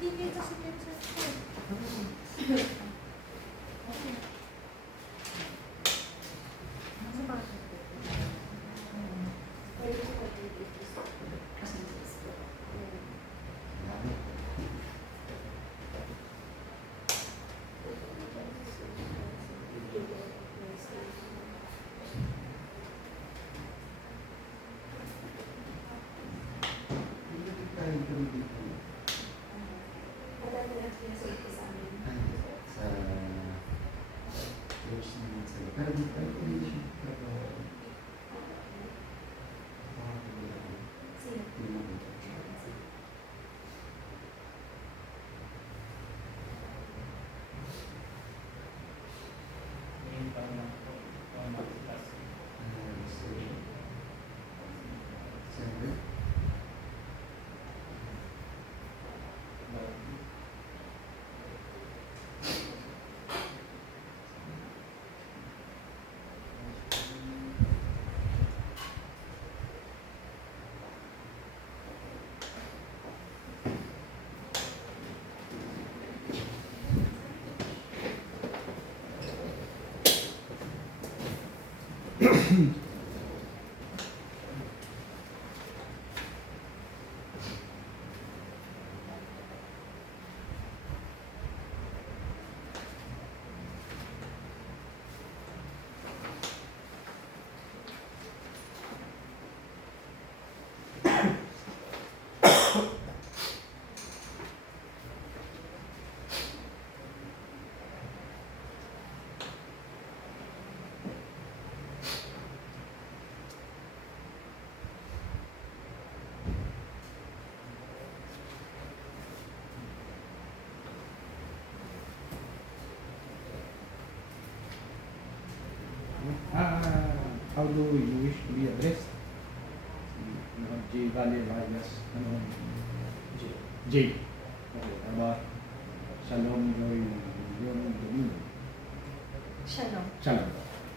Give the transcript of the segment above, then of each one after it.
Hindi kayo kasi cancer ko. Pero di tayo ulit siya. How do you wish to be addressed? J. Valley Vargas. Ano? J. Okay. About Shalom Joy Domino. Shalom. Shalom.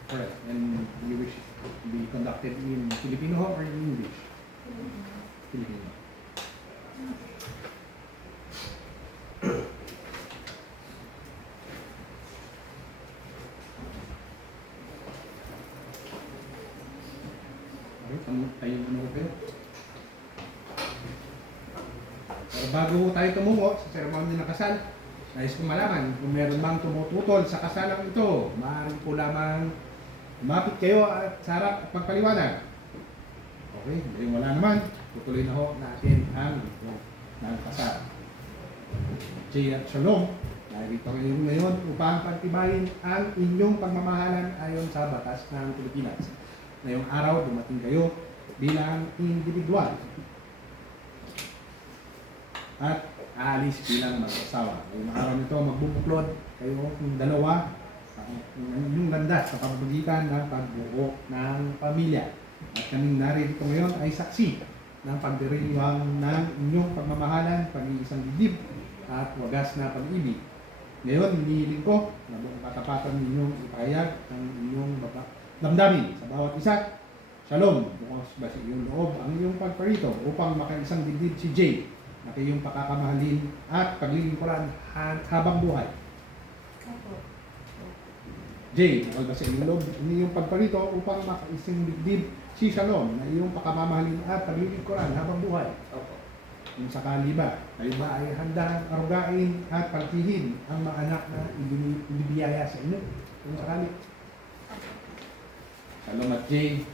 Correct. And you wish to be conducted in Filipino or in English? Filipino. Tayo muna kayo. Pero bago tayo tumungo sa seremony ng kasal, nais kong malaman kung meron bang tumututol sa kasalang ito. Maaari po lamang lumapit kayo at sa harap at magpaliwanag. Okay, kung wala naman, tutuloy na ho natin ang ng kasal. Jay at Shalom, narito kayo ngayon upang pagtibayin ang inyong pagmamahalan ayon sa batas ng Pilipinas. Ngayong araw, dumating kayo bilang individual at aalis bilang mag-asawa. Ngayong araw nito, magbubuklod kayo ng dalawa yung landas sa pamamagitan ng pagbuo ng pamilya. At kaming narito ngayon ay saksi ng pagdiriwang ng inyong pagmamahalan, pag-iisang dibdib at wagas na pag-ibig. Ngayon, hinihiling ko na buong katapatan ninyong ipahayag ang inyong damdamin sa bawat isa. Shalom, bukas ba sa iyong loob ang iyong pagparito upang makaisang dibdib si Jay na kayong pakakamahalin at paglilingkuran habang buhay. Jay, bukas ba sa iyong loob ang iyong pagparito upang makaisang dibdib si Shalom na iyong pakamamahalin at paglilingkuran habang buhay. Kung sakali ba, kayo ba ay handang arugain at pagtihin ang mga anak na ibibiyaya sa inyo? Kung sakali. Salamat, Jay.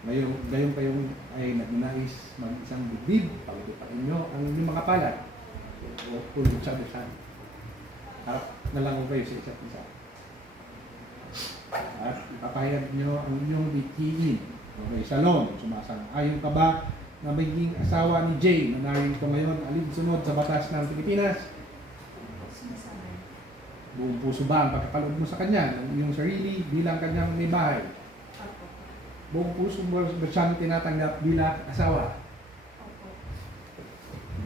Ngayon kayong ay nagnais mag-isang dibdib, pagdupain nyo ang inyong mga palad o tulong sa busan. Harap na lang kayo sa isa't isa. At ipapahayag nyo ang inyong bithiin. Okay, Shalom, sumasang-ayon ka ba na magiging asawa ni Jay na narito ngayon alinsunod sa batas ng Pilipinas? Buong puso ba ang pagkapaloob mo sa kanya ng iyong sarili bilang kanyang may bahay? Buong puso mo ba siyang tinatanggap bilang asawa?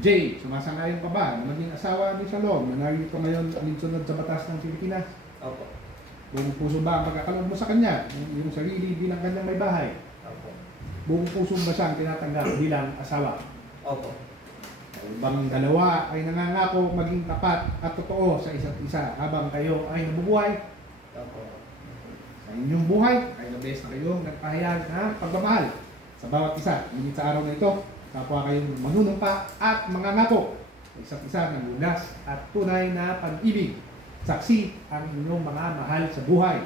Jay, sumasang-ayon ka ba na maging asawa ni Shalom na narito ngayon alinsunod sa batas ng Pilipinas? Opo. Buong puso ba ang pagkakalob mo sa kanya ng iyong sarili bilang kanyang may bahay? Opo. Buong puso ba siyang tinatanggap bilang asawa? Opo. Kayo bang dalawa ay nangangako maging tapat at totoo sa isa't isa habang kayo ay nabubuhay? Opo. Sa inyong buhay, ay the best na kayo nagpahayag ng pagmamahal sa bawat isa. Ngunit sa araw na ito, kapwa kayong manunumpa at mangangako sa isa't isa ng lunas at tunay na pag-ibig. Saksi ang inyong mga mahal sa buhay.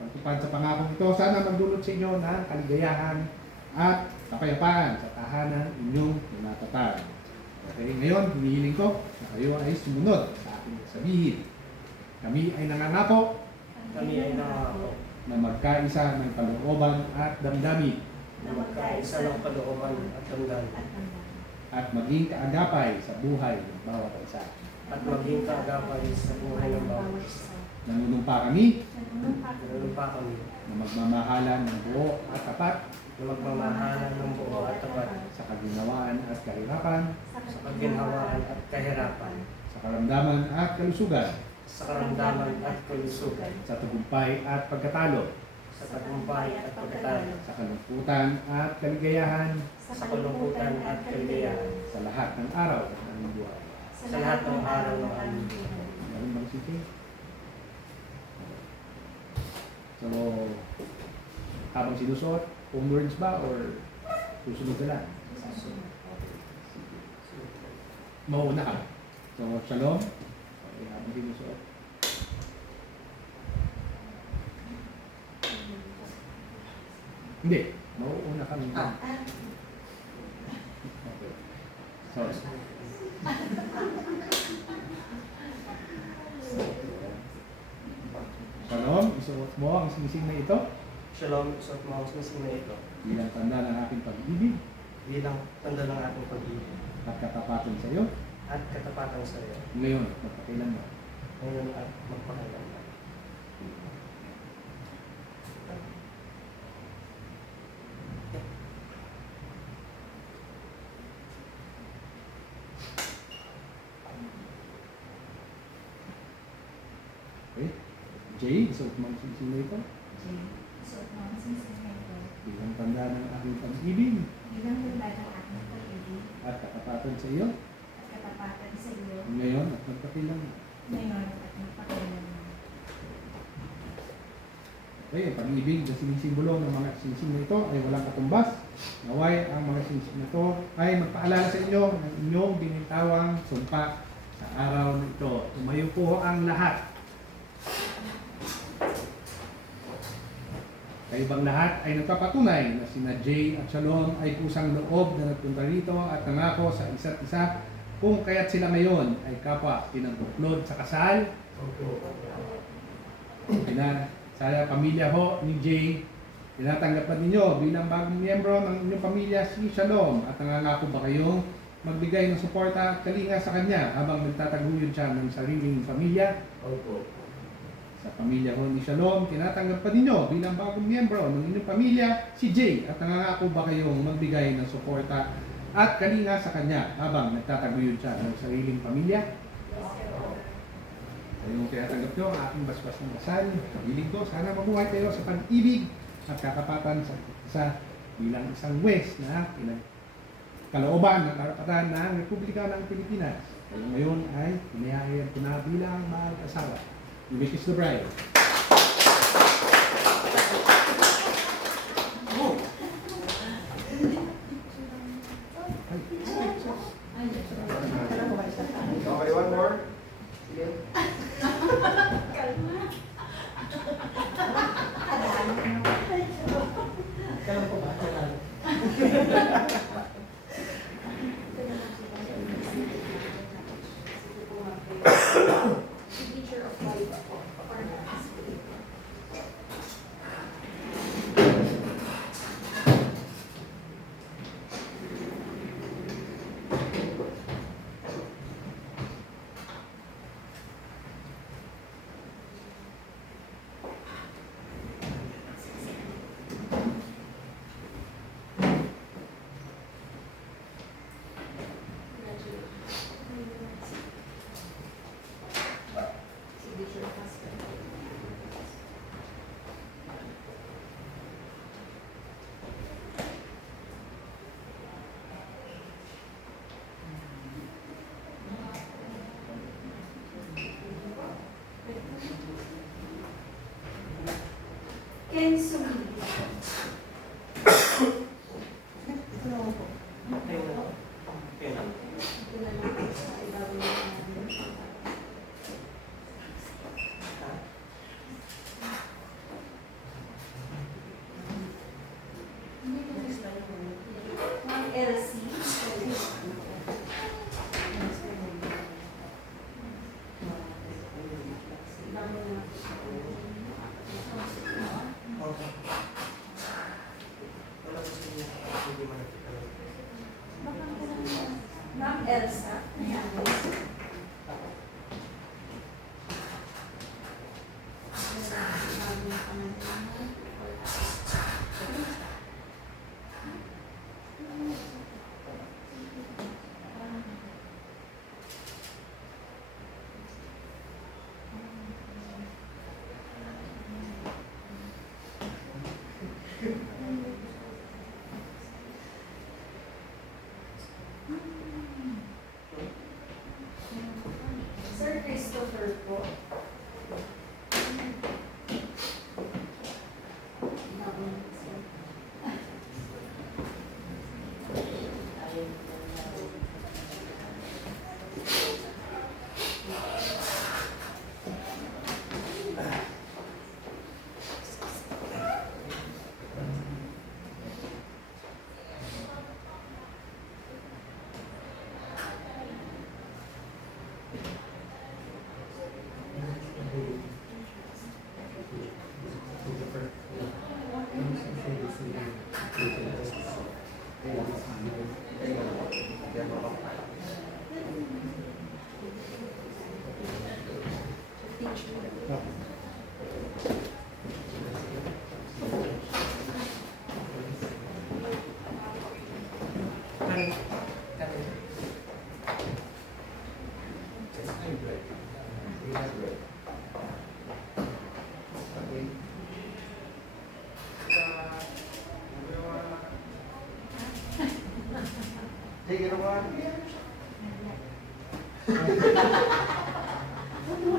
Pagtupan sa pangakong ito, sana magdulot sa inyo ng kaligayahan at kapayapaan sa tahanan inyong natatag. Okay, ngayon, hinihiling ko na kayo ay sumunod sa aking sabihin. Kami ay nangangako Kami ay nangako na magkaisa ng kalooban at damdamin na magkaisa ng kalooban at damdamin at maging kaagapay sa buhay ng bawat isa. at maging kaagapay sa buhay ng bawat isa. Nanunumpa kami Nanunumpa kami na magmamahalan ng buo at tapat na magmamahalan ng buo at tapat sa kaginawaan at kahirapan, sa kaginhawaan at kahirapan, sa karamdaman at kalusugan, sa karamdaman at kalusugan, sa tagumpay at pagkatalo, sa tagumpay at pagkatalo, sa kalungkutan at kaligayahan, sa kalungkutan at kaligayahan, sa lahat ng araw ng aming buhay. sa lahat ng araw ng aming buhay. Meron bang sige? So, habang sinusuot, home words ba or susunod ka lang? Mauna ka. So, shalom. Okay, habang sinusuot. Hindi. Mauuna ka minsan. Okay. Sorry. Shalom, isuot mo ang singsing na ito Shalom, sa mga sinising na ito, bilang tanda ng aking pag-ibig bilang tanda ng ating pag-ibig at katapatan sa iyo at katapatan sa iyo, ngayon at magpakailanman. ngayon at magpakailanman. Okay? Jay, isuot mo ang singsing na ito Suot mo ang singsing na ito bilang tanda ng aking pag-ibig bilang tanda ng aking pag-ibig at katapatan sa iyo at katapatan sa iyo ngayon at magpakailanman. ngayon at magpakailanman. Okay, ang pag-ibig na sinisimbolo ng mga singsing na ito ay walang katumbas. Naway ang mga singsing na ito ay magpaalala sa inyo ng inyong binitawang sumpa sa araw na ito. Tumayo po ang lahat. Kayo bang lahat ay nagpapatunay na sina Jay at Shalom ay kusang loob na nagpunta rito at nangako sa isa't isa kung kaya't sila ngayon ay kapwa pinagbuklod sa kasal? Sa pamilya ho ni Jay, tinatanggapan ninyo bilang bagong miyembro ng inyong pamilya si Shalom at nangangako ba kayong magbigay ng suporta at kalinga sa kanya habang nagtataguyod siya ng sariling pamilya? Opo. Sa pamilya ho ni Shalom, tinatanggapan ninyo bilang bagong miyembro ng inyong pamilya si Jay at nangangako ba kayong magbigay ng suporta at kalinga sa kanya habang nagtataguyod siya ng sariling pamilya? Kayong tinatanggap nyo ang aking basbas ng kasal. Hiling ko, sana mabuhay kayo sa pag-ibig at katapatan sa isa bilang isang West na kalooban ng karapatan ng Republika ng Pilipinas. Kayo ngayon ay pinayayan ko na bilang mahal asawa. You may kiss the bride. Okay, one more. Sige. Kailan po ba? Kailan? Teacher of life for us. Miss Sumili. Ito lang po. Ito na lang po sa ibabaw namin. Ma'am Elsie. Ma'am Elsa. Sir Christopher po. Sige, ano ba?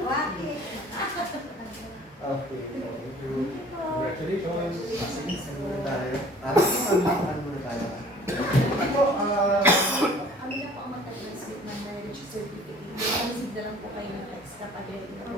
Bakit? Okay, thank you. Congratulations. Saan muna tayo? Ano muna tayo? Ito, Kami na po ang mag-transmit ng marriage certificate. Receive na lang po kayo ng text kapag ready na po